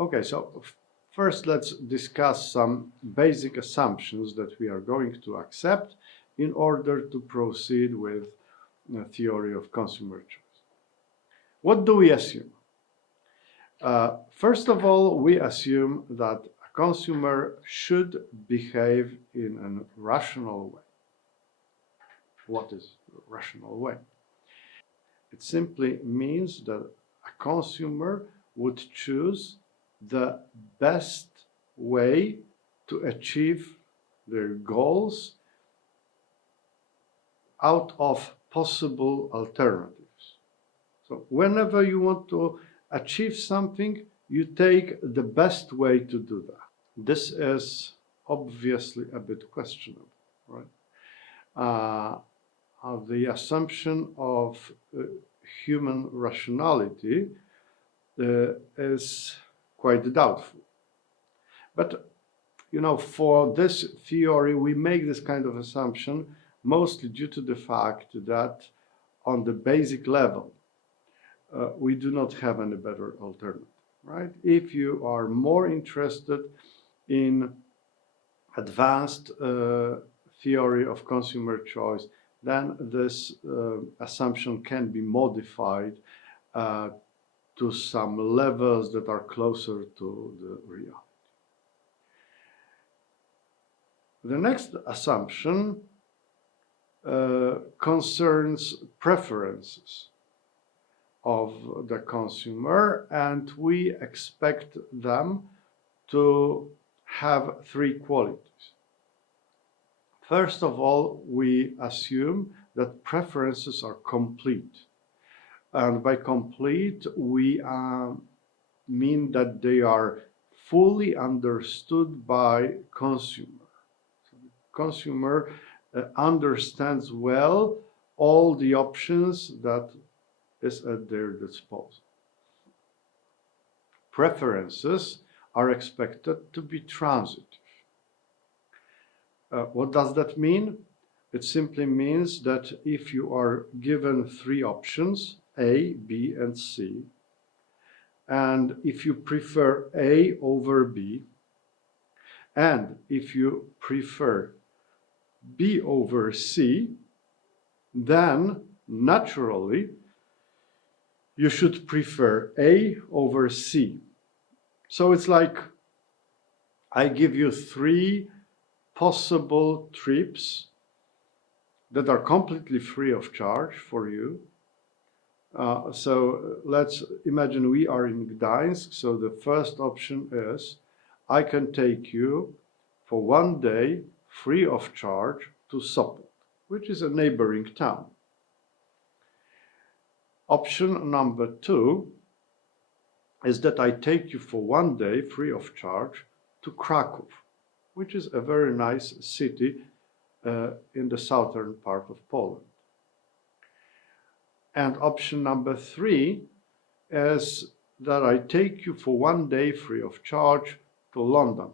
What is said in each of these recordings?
Okay, so first let's discuss some basic assumptions that we are going to accept in order to proceed with the theory of consumer choice. What do we assume? First of all, we assume that a consumer should behave in a rational way. What is a rational way? It simply means that a consumer would choose the best way to achieve their goals out of possible alternatives. So whenever you want to achieve something, you take the best way to do that. This is obviously a bit questionable, right? The assumption of human rationality is quite doubtful. But, you know, for this theory, we make this kind of assumption mostly due to the fact that on the basic level, we do not have any better alternative, right? If you are more interested in advanced theory of consumer choice, then this assumption can be modified to some levels that are closer to the reality. The next assumption concerns preferences of the consumer, and we expect them to have three qualities. First of all, we assume that preferences are complete. And by complete, we mean that they are fully understood by consumer. So the consumer understands well all the options that is at their disposal. Preferences are expected to be transitive. What does that mean? It simply means that if you are given three options, A, B, and C, and if you prefer A over B, and if you prefer B over C, then naturally you should prefer A over C. So it's like I give you three possible trips that are completely free of charge for you. So let's imagine we are in Gdańsk. So the first option is I can take you for 1 day free of charge to Sopot, which is a neighboring town. Option number 2 is that I take you for 1 day free of charge to Kraków, which is a very nice city in the southern part of Poland. And option number 3 is that I take you for 1 day free of charge to London.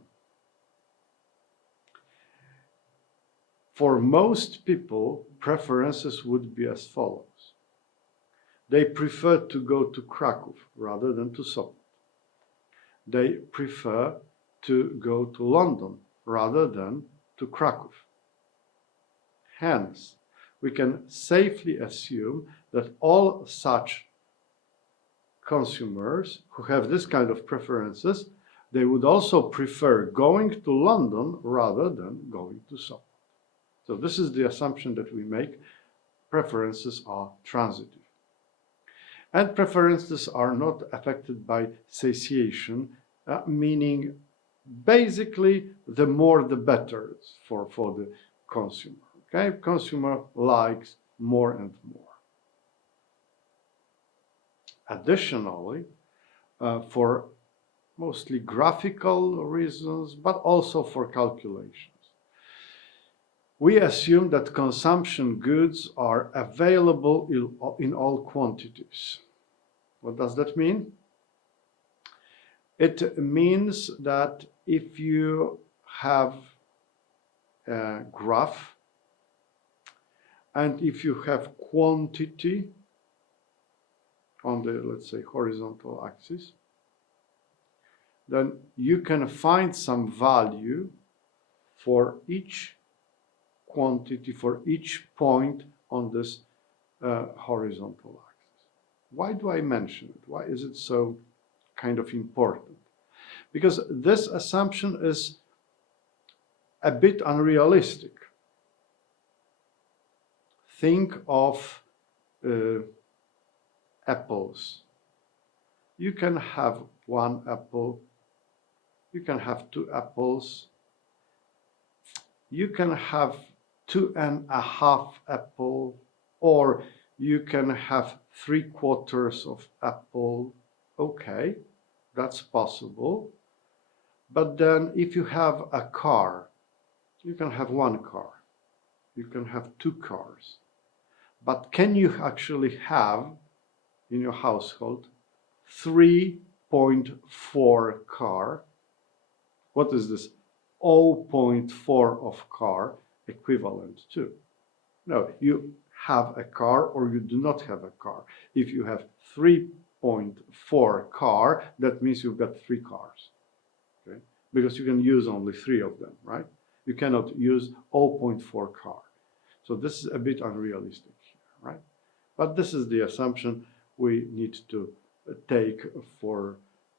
For most people, preferences would be as follows. They prefer to go to Kraków rather than to Sopot. They prefer to go to London rather than to Kraków. Hence, we can safely assume that all such consumers who have this kind of preferences, they would also prefer going to London rather than going to Sopot. So this is the assumption that we make. Preferences are transitive. And preferences are not affected by satiation, meaning basically the more the better for the consumer. Okay? Consumer likes more and more. Additionally, for mostly graphical reasons, but also for calculations, we assume that consumption goods are available in all quantities. What does that mean? It means that if you have a graph and if you have quantity on the, let's say, horizontal axis, then you can find some value for each quantity, for each point on this horizontal axis. Why do I mention it? Why is it so kind of important? Because this assumption is a bit unrealistic. Think of apples. You can have one apple, you can have two apples, you can have 2.5 apple, or you can have 3/4 of apple. Okay, that's possible. But then if you have a car, you can have one car, you can have two cars. But can you actually have in your household 3.4 car? What is this 0.4 of car equivalent to? No, you have a car or you do not have a car. If you have 3.4 car, that means you've got 3 cars, okay? Because you can use only 3 of them, right? You cannot use 0.4 car. So this is a bit unrealistic here, right? But this is the assumption we need to take for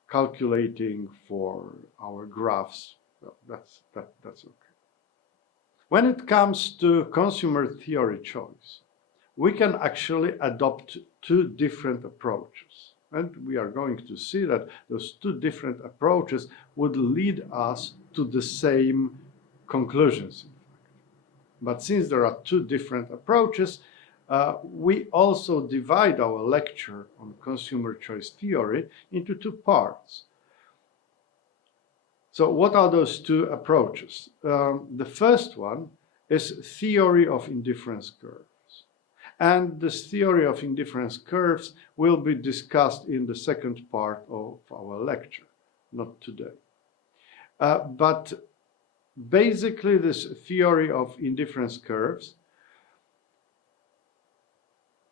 calculating for our graphs. Well, that's okay. When it comes to consumer theory choice, we can actually adopt 2 different approaches. And we are going to see that those 2 different approaches would lead us to the same conclusions. But since there are 2 different approaches, we also divide our lecture on consumer choice theory into 2 parts. So what are those 2 approaches? The first one is theory of indifference curves. And this theory of indifference curves will be discussed in the second part of our lecture, not today. But basically, this theory of indifference curves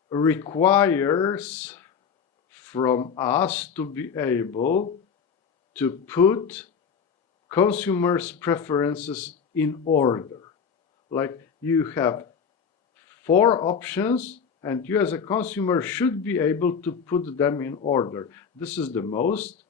requires from us to be able to put consumers' preferences in order. Like you have 4 options and you as a consumer should be able to put them in order. This is the most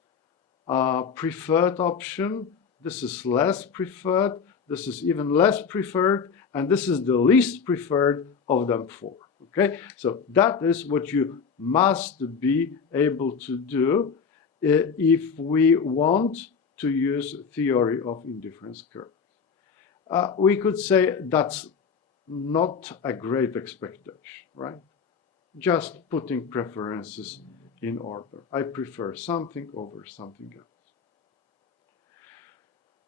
preferred option, this is less preferred, this is even less preferred, and this is the least preferred of them 4. Okay, so that is what you must be able to do if we want to use theory of indifference curves. We could say that's not a great expectation, right? Just putting preferences in order. I prefer something over something else.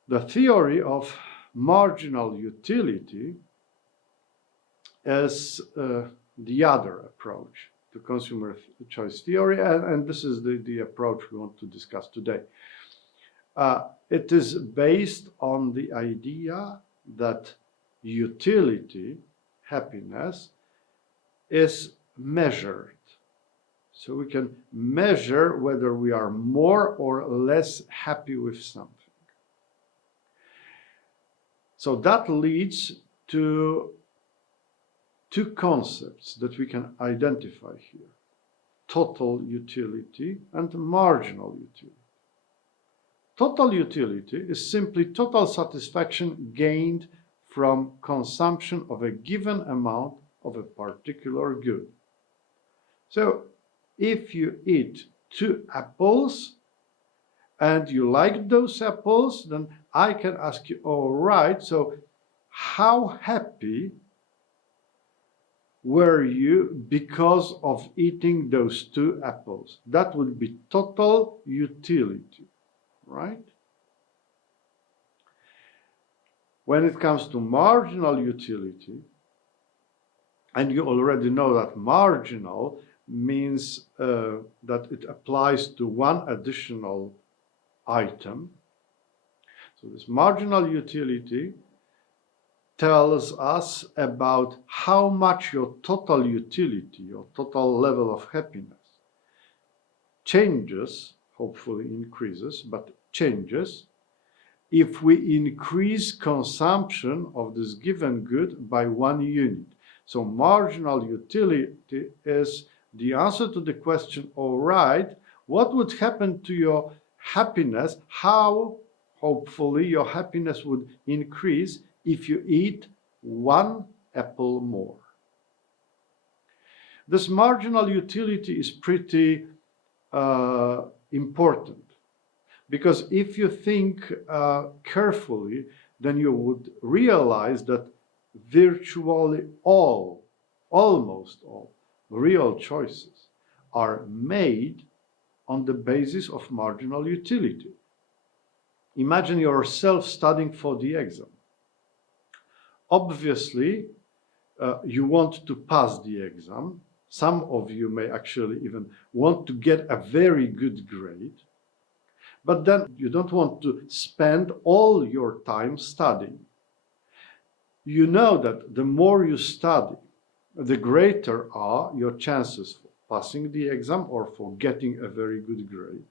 The theory of marginal utility is the other approach to consumer choice theory, and this is the approach we want to discuss today. It is based on the idea that utility, happiness, is measured. So we can measure whether we are more or less happy with something. So that leads to 2 concepts that we can identify here: total utility and marginal utility. Total utility is simply total satisfaction gained from consumption of a given amount of a particular good. So if you eat 2 apples and you like those apples, then I can ask you, all right, so how happy were you because of eating those 2 apples? That would be total utility, right? When it comes to marginal utility, and you already know that marginal means that it applies to 1 additional item. So this marginal utility tells us about how much your total utility, your total level of happiness changes, hopefully increases, but changes if we increase consumption of this given good by 1 unit. So marginal utility is the answer to the question, all right, what would happen to your happiness? How, hopefully, your happiness would increase if you eat 1 apple more? This marginal utility is pretty important, because if you think carefully, then you would realize that virtually all, almost all, real choices are made on the basis of marginal utility. Imagine yourself studying for the exam. Obviously, you want to pass the exam. Some of you may actually even want to get a very good grade. But then you don't want to spend all your time studying. You know that the more you study, the greater are your chances for passing the exam or for getting a very good grade.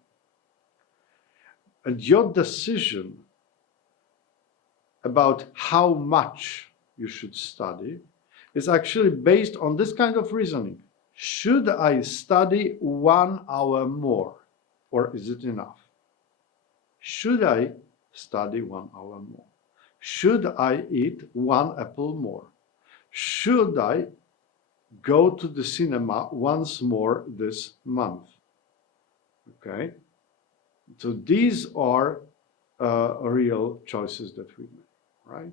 And your decision about how much you should study is actually based on this kind of reasoning. Should I study 1 hour more, or is it enough? Should I study 1 hour more? Should I eat 1 apple more? Should I go to the cinema once more this month? Okay? So these are real choices that we make, right?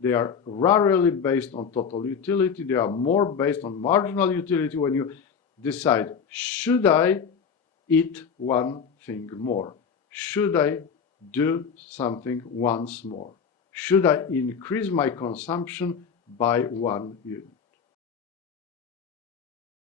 They are rarely based on total utility. They are more based on marginal utility when you decide, should I eat 1 thing more? Should I do something once more? Should I increase my consumption by 1 unit?